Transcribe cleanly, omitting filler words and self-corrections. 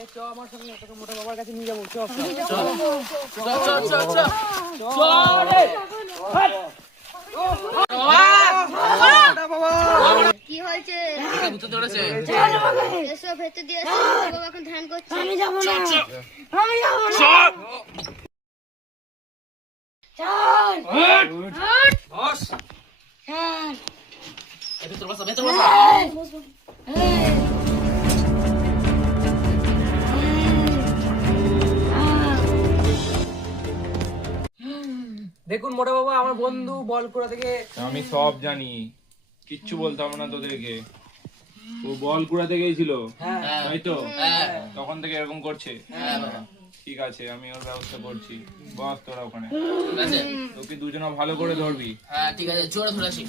এই চ আমার সঙ্গে তোকে মোটা বাবার কাছে নিয়ে যাবো। চ কি হয়েছে? ভূতে ধরেছে। এসো ভেতর দিয়ে এসো, বাবা এখন ধ্যান করছে। আমি যাবো না, আমি যাবো না। চল ভেতর বসা, ভেতর বসা। দেখুন মোটা বাবা, আমার বন্ধু বলকুড়া থেকে আমি সব জানি, কিচ্ছু বলতে হবে না তোদেরকে। ও বল কুড়াতে গেছিল, তাই তো? তখন থেকে এরকম করছে। ঠিক আছে, আমি ওর ব্যবস্থা করছি। বস তোরা ওখানে, ঠিক আছে? তোকে দুজনে ভালো করে ধরবি। হ্যাঁ ঠিক আছে, জোরে ধরে আসি।